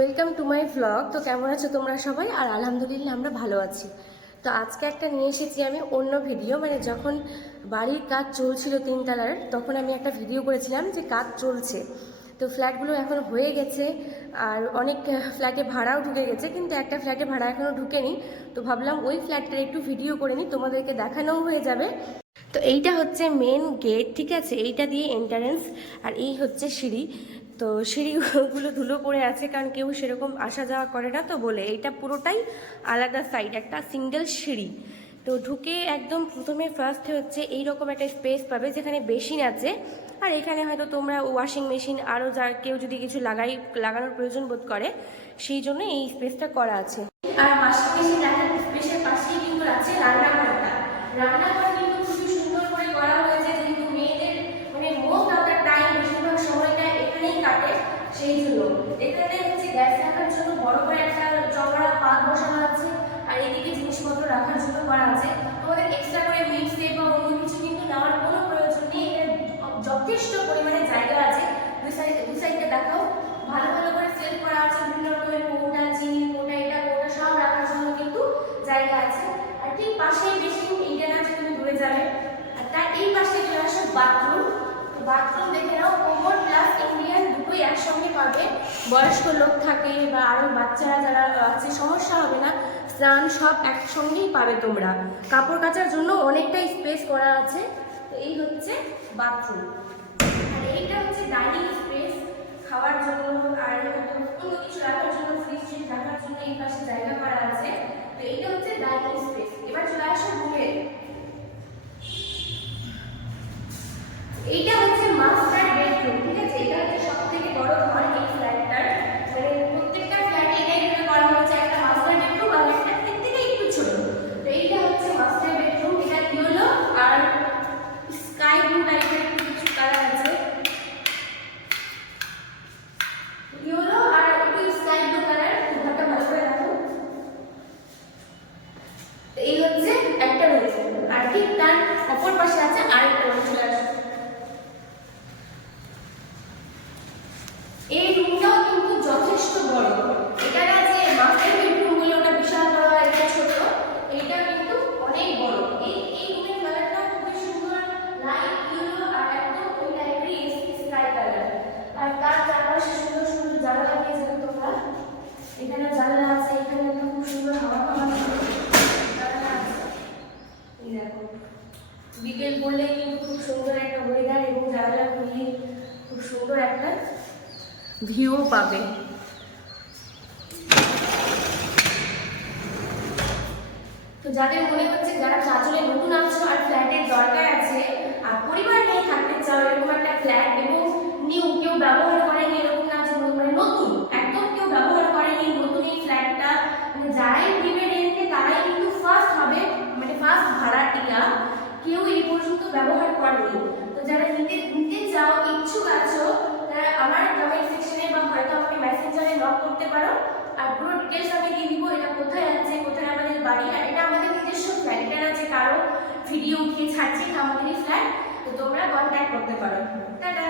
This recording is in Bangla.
Welcome to my vlog. তো কেমন আছো তোমরা সবাই? আর আলহামদুলিল্লাহ আমরা ভালো আছি। তো আজকে একটা নিয়ে এসেছি আমি অন্য ভিডিও, মানে যখন বাড়ির কাজ চলছিল তিনতলার, তখন আমি একটা ভিডিও করেছিলাম যে কাজ চলছে। তো ফ্ল্যাটগুলো এখন হয়ে গেছে আর অনেক ফ্ল্যাটে ভাড়াও ঢুকে গেছে, কিন্তু একটা ফ্ল্যাটে ভাড়া এখনও ঢুকেনি। তো ভাবলাম ওই ফ্ল্যাটটার একটু ভিডিও করে নিই, তোমাদেরকে দেখানোও হয়ে যাবে। তো এইটা হচ্ছে মেন গেট, ঠিক আছে? এইটা দিয়ে এন্ট্রান্স, আর এই হচ্ছে সিঁড়ি। তো সিঁড়িগুলো ধুলো পড়ে আছে, কারণ কেউ সেরকম আসা যাওয়া করে না, তো বলে এইটা পুরোটাই আলাদা সাইড, একটা সিঙ্গেল সিঁড়ি। তো ঢুকে একদম প্রথমে ফার্স্টে হচ্ছে এইরকম একটা স্পেস পাবে যেখানে বেসিন আছে, আর এখানে হয়তো তোমরা ওয়াশিং মেশিন আরও যা কেউ যদি কিছু লাগানোর প্রয়োজন বোধ করে, সেই জন্য এই স্পেসটা করা আছে। আর ওয়াশিং মেশিন রাখার স্পেসের পাশেই কিন্তু আছে রান্নাঘরটা। রান্নাঘর কিন্তু খুবই সুন্দর করে করা হয়েছে, যেহেতু মেয়েদের মানে মোস্ট অফ দ্য টাইম বেশিরভাগ সময়টা এখানেই কাটে, সেই জন্য এখানে হচ্ছে গ্যাস রাখার জন্য বড় করে একটা চওড়া পাত বসানো আছে, আর এদিকে জিনিসপত্র রাখার জন্য করা আছে। তোমাদের এক্সট্রা করে মিক্সি বা অন্য কিছু কিন্তু নেওয়ার কোনো প্রয়োজন নেই, এখানে যথেষ্ট পরিমাণে জায়গা আছে। দুই সাইডে দেখাও, ভালো ভালো করে সেল করা আছে, বিভিন্ন রকমের কৌটা, চিনি কৌটা, এটা কৌটা সব রাখার জন্য কিন্তু জায়গা আছে। আর ঠিক পাশেই বেশি এইটা না যে তুমি দূরে যাবে। আর তার এই পাশে চলে আসো বাথরুম। বাথরুম দেখে নাও, কোমর প্লাস ইন্ডিয়ান দুটোই একসঙ্গে পাবে। বয়স্ক লোক থাকে বা আরও বাচ্চারা যারা আছে, সমস্যা হবে না, স্নান সব একসঙ্গেই পাবে তোমরা। কাপড় কাচার জন্য অনেকটাই স্পেস করা আছে। তো এই হচ্ছে বাথরুম, আর এইটা হচ্ছে ডাইনিং স্পেস, খাওয়ার জন্য আর কোনো কিছু রাখার জন্য, ফ্রিজ রাখার জন্য এই পাশে জায়গা করা আছে। তো এইটা হচ্ছে ডাইনিং স্পেস। এবার চলে আসো রুমে। এইটা হচ্ছে মাস্টার বেডরুম, ঠিক আছে? এটা হচ্ছে সবথেকে বড় ঘর এই ফ্ল্যাটটার, মানে প্রত্যেকটা ফ্ল্যাটে এটাই করা হয়েছে, একটা মাস্টার বেডরুম আর একটা এর থেকে একটু ছোট। তো এইটা হচ্ছে মাস্টার বেডরুম। এটা ইয়েলো আর স্কাই ব্লু টাইপের কিছু কালার আছে, ইয়েলো আর একটু স্কাই ব্লু কালার। ঘরটা ভালো করে রাখো। এই হচ্ছে একটা রুম, আর ঠিক তার অপর পাশে আছে আরেকটা রুম। চলে আসো। এই রুমটাও কিন্তু যথেষ্ট বড়। এটা না যে মাস্টার বেডরুম বলে ওটা বিশাল বড়, এটা ছোট, এটা কিন্তু অনেক বড়। এই রুমের কালারটা খুবই সুন্দর, লাইট ইয়েলো আর একদম ওই টাইপেরই স্কাই কালার। আর তার চারপাশে সুন্দর সুন্দর জানালা পেয়ে যাবে তোমরা। এখানে জানালা আছে, এখানে একদম খুব সুন্দর হাওয়া খাওয়া জানালা আছে। এই দেখো, বিকেল পড়লে কিন্তু খুব সুন্দর একটা ওয়েদার, এবং জানালা খুললে খুব সুন্দর একটা ভিউ পাবে। তো যাদের মনে হচ্ছে যারা চাঁচলে নতুন আছো আর ফ্ল্যাটের দরকার আছে আর পরিবার নিয়ে থাকতে চাও, এরকম একটা ফ্ল্যাট, এবং নিউ কেউ ব্যবহার করেনি, এরকম না যে মানে নতুন একদম কেউ ব্যবহার করেনি, নতুন এই ফ্ল্যাটটা, মানে যারাই দিবে রেন্টে তারাই কিন্তু ফার্স্ট হবে, মানে ফার্স্ট ভাড়াটিয়া, কেউ এই পর্যন্ত ব্যবহার করেনি। তো যারা নিতে চাও, ইচ্ছুক আছো, তারা আমার কমেন্ট সেকশনে বা হয়তো আমাকে মেসেঞ্জারে নক করতে পারো। আর পুরো ডিটেলস আমি দিয়ে দিব, এটা কোথায় আছে, কোথায় আমাদের বাড়ি, আর এটা আমাদের নিজস্ব ফ্ল্যাট, এটা না যে কারো ভিডিও উঠিয়ে ছাড়ছি, আমাদেরই ফ্ল্যাট। তো তোমরা কন্ট্যাক্ট করতে পারো। টাটা।